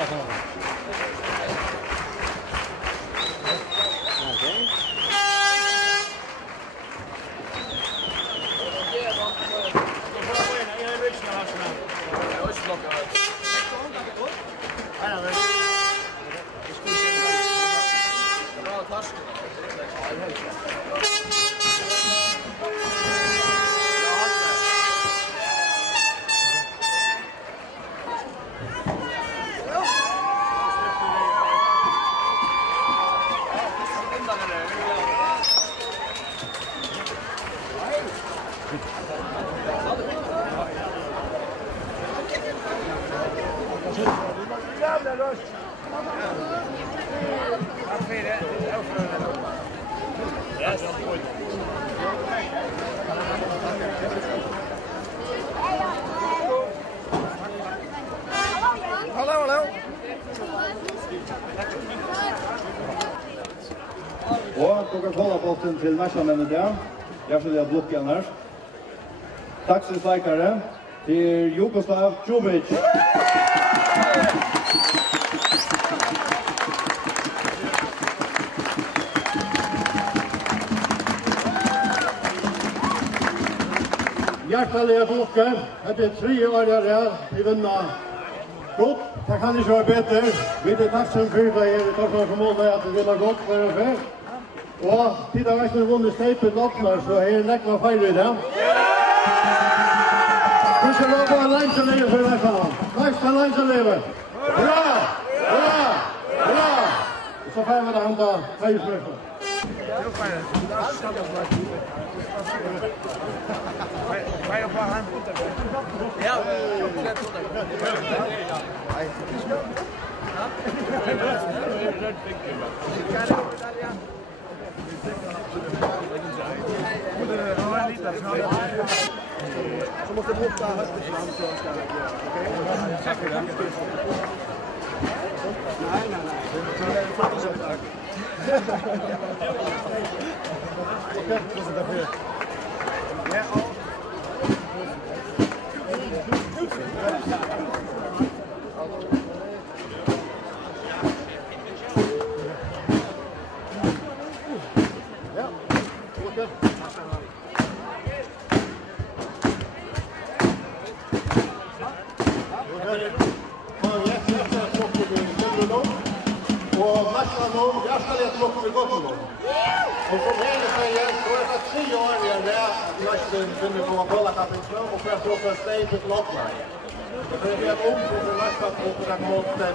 Og Coca-Cola-posten til næstamennet der. Jeg skal blokke igjen her. Taxisleikere til Jugoslav Čubić. Hjertelig blokke. Det 3 år her i vinner. Godt, det kan ikke være bedre. Vi er takksom for det her i Torsland som måned at det vinner godt for en før. Og tid har vært vunnet steipet åpner, så er det nekva feil i det. Vi skal gå på en lein som lever for Vestland. Vestland lein som lever. Bra! Bra! Bra! Så får vi da hente høyesmøkken. Vai op aan. Ja, så måste du ta hösten fram så ska det. Okej? Nej. Det är faktiskt så tack. Okej, så sätter vi. Ja. Och matchen nu, jag ska leta upp med gott nu. Och som Helle säger, så är det 3 år igen där att matchen kunde komma på alla kapitel och för att åka steg på lottline. Det är ett område för matchen att åka mot den.